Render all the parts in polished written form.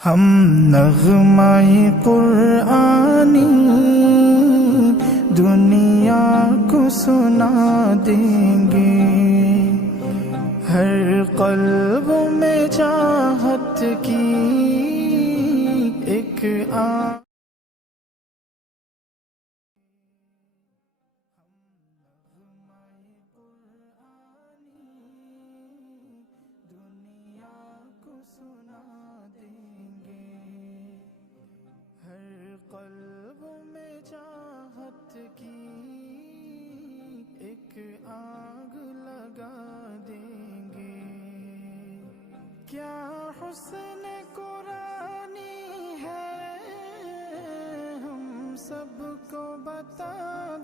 ہم نغمۂ قرآنی دنیا کو سنا دیں گے، ہر قلب میں چاہت کی ایک دنیا کو سنا دیں گے، ہر قلب میں چاہت کی ایک آگ لگا دیں گے۔ کیا حسن قرآنی ہے ہم سب کو بتا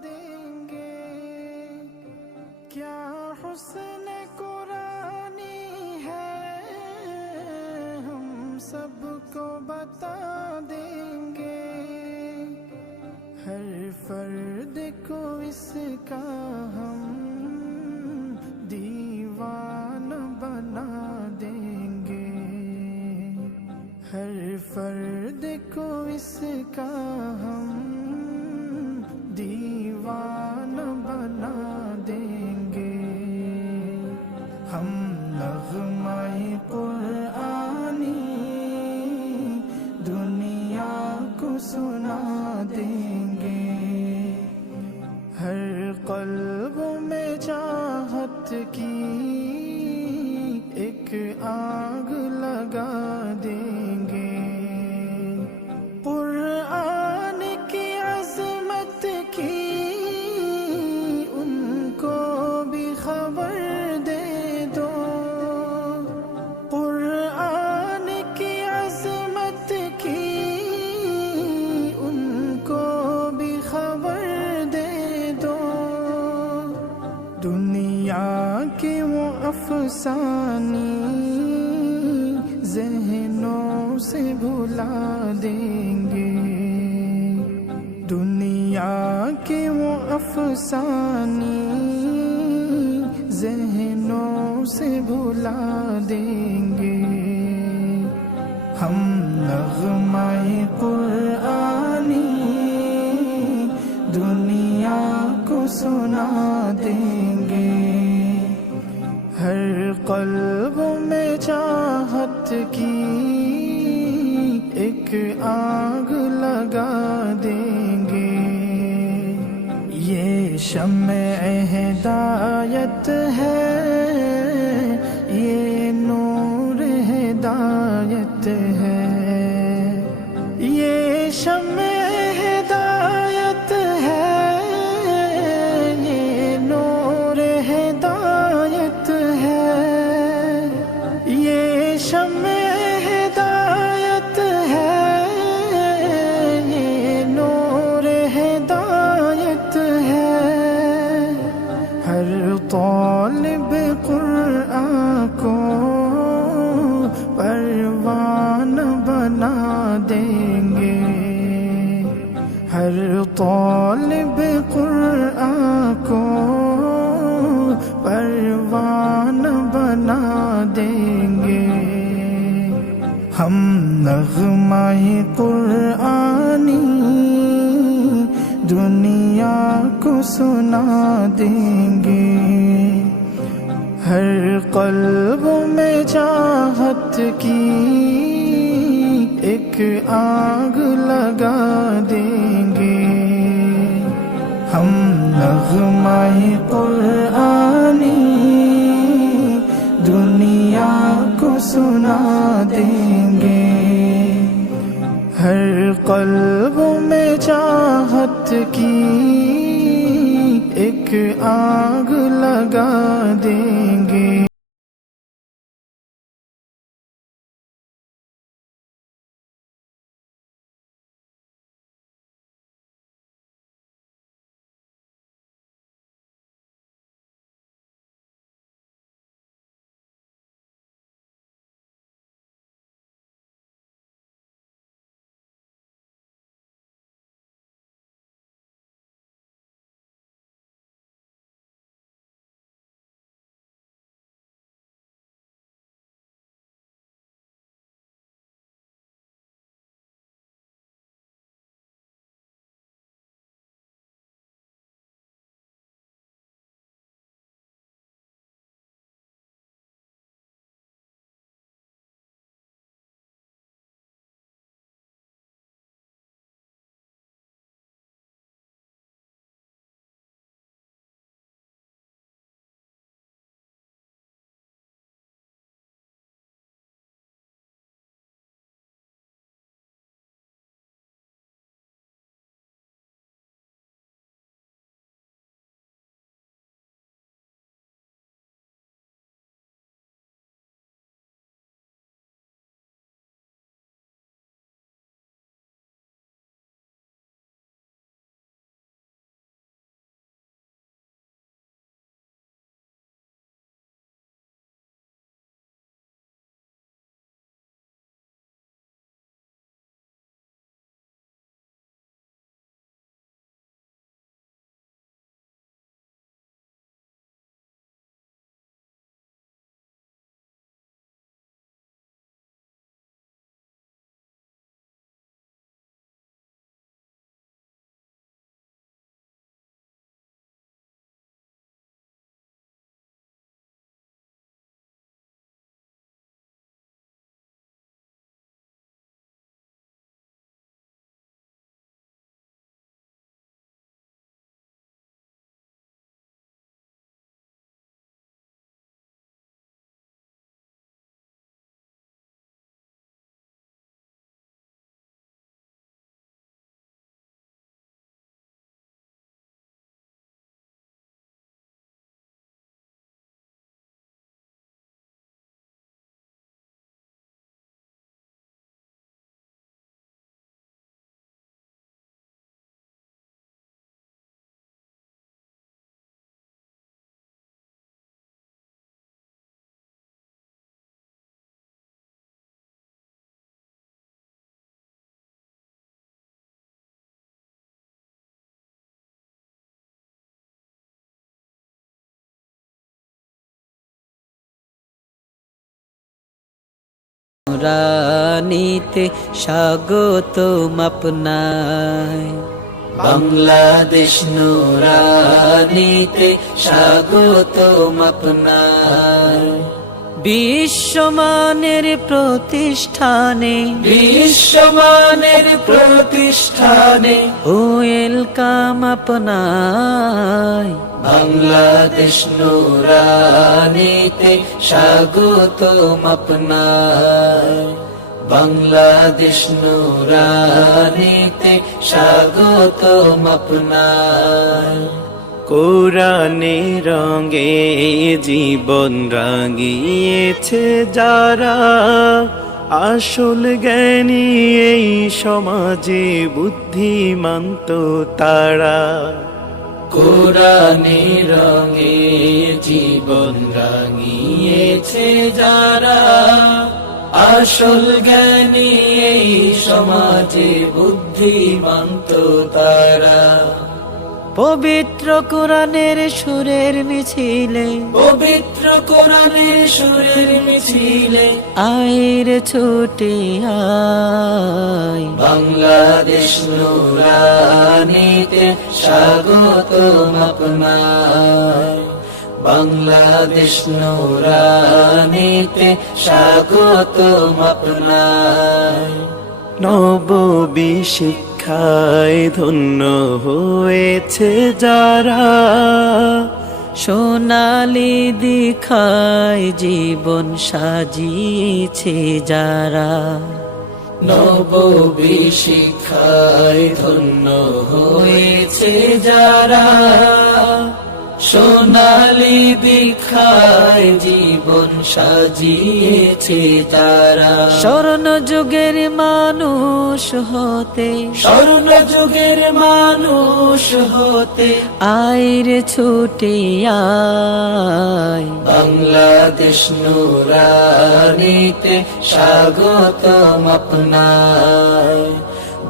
دیں گے، کیا حسن قرآنی ہے ہم سب کو بتا دیں گے، ہر فرد کو اس کا ہم دیوان بنا دیں گے، ہر فرد کو اس کا ہم دیوان بنا دیں گے۔ ہم نغمۂ قرآنی دنیا کو سنا دیں گے، ہر قلب میں چاہت کی ایک آگ لگا دیں گے۔ قرآن کی عظمت کی ان کو بھی خبر دے دو، قرآن کی عظمت کی ان کو بھی خبر دے دو، دنیا کے وہ افسانے ذہنوں سے بھلا دیں گے، دنیا کے وہ افسانے ذہنوں سے بھلا دیں گے۔ ہم نغمۂ قرآنی دنیا کو سنا دیں گے، ہر قلب میں چاہت کی ایک آگ لگا دیں گے۔ یہ شمع ہدایت ہے، یہ نور ہدایت ہے، یہ شمع ہدایت ہے، یہ نور ہدایت ہے، یہ شمع ہدایت ہے، یہ نور ہدایت ہے، ہر طالب قرآن کو پروان بنا دیں گے، ہر طالب قرآن کو پروان بنا دیں گے۔ ہم نغمۂ قرآنی دنیا کو سنا دیں گے، ہر قلب میں چاہت کی ایک آگ لگا دیں گے۔ ہم نغمۂ قرآنی دنیا کو سنا دیں گے، ہر قلب میں چاہت کی ایک آگ لگا دیں گے۔ রানীতে স্বাগতম আপনায়। বাংলাদেশ নুরানীতে স্বাগতম আপনায়। বিশ্বমানের প্রতিষ্ঠানে, বিশ্বমানের প্রতিষ্ঠানে ওয়েলকাম আপনায়। বাংলাদেশ নুরানীতে স্বাগতম আপনায়। বাংলাদেশ নুরানীতে স্বাগতম আপনায়। কোরআনে রঙে জীবন রাঙিয়েছে যারা, আসল জ্ঞানী এই সমাজে বুদ্ধিমান্ত তারা। কোরআনে রঙে জীবন রাঙিয়েছে যারা, আসল জ্ঞানী এই সমাজে বুদ্ধিমান্ত তারা। পবিত্র কোরআনের সুরের মিছিলে, পবিত্র কোরআনের সুরের মিছিলে আয়ের ছুটে আয়। বাংলাদেশ নুরানীতে স্বাগতম আপনায়। বাংলাদেশ নুরানীতে স্বাগতম আপনায়। নববী শিক্ষায় ধন্য হয়েছে যারা, সোনালি দীক্ষায় জীবন সাজিয়েছে যারা। নববী শিক্ষায় ধন্য হয়েছে যারা, সোনালি দীক্ষায় জীবন সাজিয়েছে তারা। স্বর্ণ যুগের মানুষ হতে, স্বর্ণ যুগের মানুষ হতে আইরে ছুটে আয়। বাংলাদেশ নুরানীতে স্বাগতম আপনায়।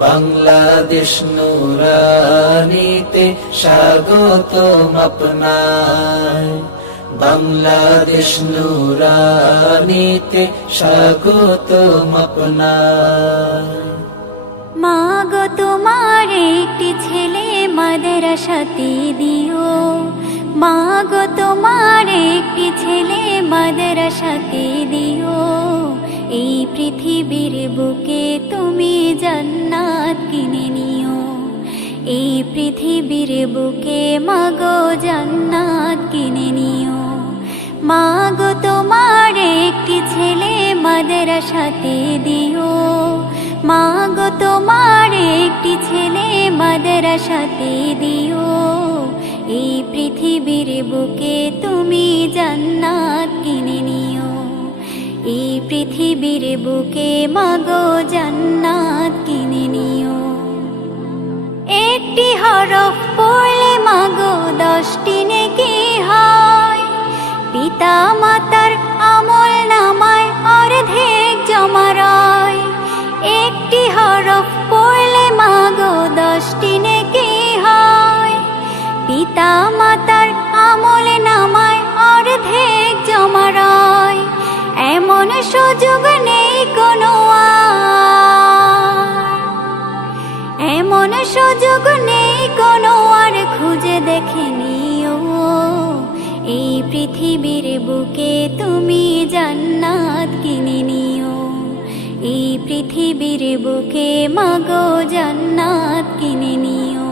বাংলাদেশ নুরানীতে স্বাগতম আপনায়। বাংলাদেশ নুরানীতে স্বাগতম আপনায়। মাগো তোমার একটি ছেলে মাদ্রাসাতে দিও, মাগো তোমার একটি ছেলে মাদ্রাসাতে দিও। এই পৃথিবীর বুকে তুমি জান্নাত কিনে নিও, এই পৃথিবীর বুকে মাগো জান্নাত কিনে নিও। মাগো তোমার একটি ছেলে মাদ্রাসাতে দিও, মাগো তোমার একটি ছেলে মাদ্রাসাতে দিও। এই পৃথিবীর বুকে তুমি জান্নাত কিনে নিও, এই পৃথিবীর বুকে মাগো জান্নাত কিনে নিও। একটি হরফ পড়লে মাগো 10টি নেকি হয়, পিতা মাতার আমল নামায় অর্ধেক জমা রয়। একটি হরফ পড়লে মাগো 10টি নেকি হয়, পিতা মাতার আমল নামায় অর্ধেক জমা রয়। এমন সুযোগ নেই কোনো আর, এমন সুযোগ নেই কোনো আর, খুঁজে দেখে নিও। এই পৃথিবীর বুকে তুমি জান্নাত কিনে নিও, এই পৃথিবীর বুকে মাগো জান্নাত কিনে নিও।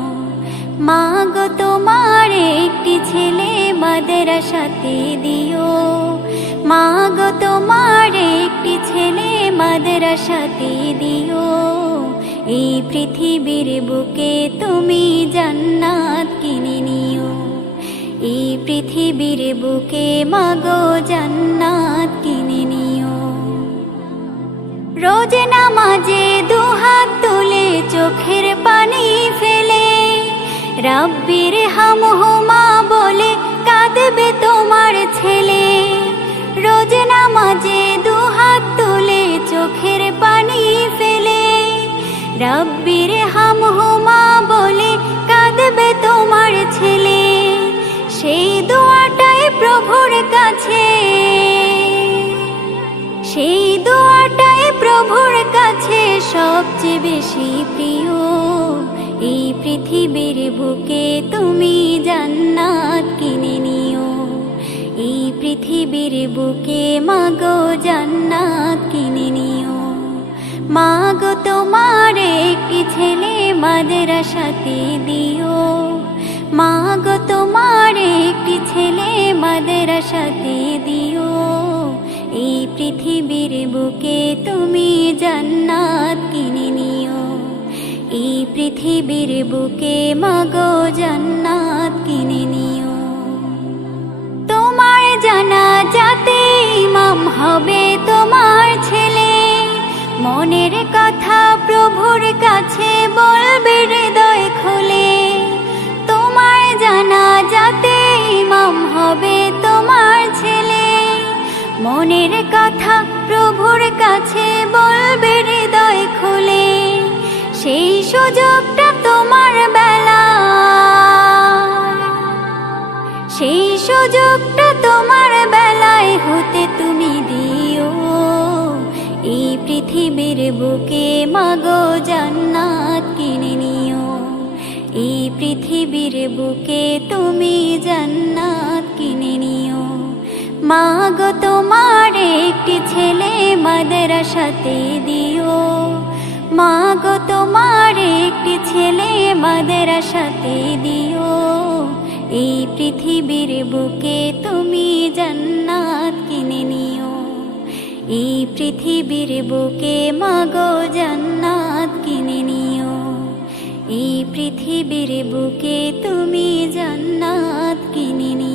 মাগো তোমার একটি ছেলে মাদ্রাসাতে দিও, মাগো তোমার একটি ছেলে মাদ্রাসাতে দিও। এই পৃথিবীর বুকে তুমি জান্নাত কিনে নিও, এই পৃথিবীর বুকে মাগো জান্নাত কিনে নিও। রোজ নামাজে দুহাত তুলে চোখের পানি ফেলে, রাব্বির হামহুমা বলে কাঁদবে তোমার ছেলে। রোজ নামাজে দুহাত তুলে চোখের পানি ফেলে, রাব্বির হামহুমা বলে কাঁদবে তোমার ছেলে। সেই দোয়াটাই প্রভুর কাছে, সেই দোয়াটাই প্রভুর কাছে সবচেয়ে বেশি প্রিয়। এই পৃথিবীর বুকে তুমি জান্নাত কিনে নিও। এই পৃথিবীর বুকে মাগো জান্নাত কিনে নিও। মাগো তোমার একটি ছেলে মাদ্রাসাতে দিও। মাগো তোমার একটি ছেলে মাদ্রাসাতে দিও। এই পৃথিবীর বুকে তুমি জান্নাত কিনে নিও। এই পৃথিবীর বুকে মাগো জান্নাত কিনে নিও। তোমার জানাজাতে ইমাম হবে তোমার ছেলে। মনের কথা প্রভুর কাছে বলবে হৃদয় খুলে। তোমার জানাজাতে ইমাম হবে তোমার ছেলে। মনের কথা প্রভুর কাছে বলবে হৃদয় খুলে। সেই সুযোগটা তোমার বেলায়, সেই সুযোগটা তোমার বেলায় হতে তুমি দিও। এই পৃথিবীর বুকে মাগো জান্নাত কিনে নিও। এই পৃথিবীর বুকে তুমি জান্নাত কিনে নিও। মাগো তোমার একটি ছেলে মাদ্রাসাতে দিও। মাগো তোমার একটি ছেলে মাদ্রাসাতে দিও। এই পৃথিবীর বুকে তুমি জান্নাত কিনে নিও। এই পৃথিবীর বুকে মাগো জান্নাত কিনে নিও। এই পৃথিবীর বুকে তুমি জান্নাত কিনে নিও।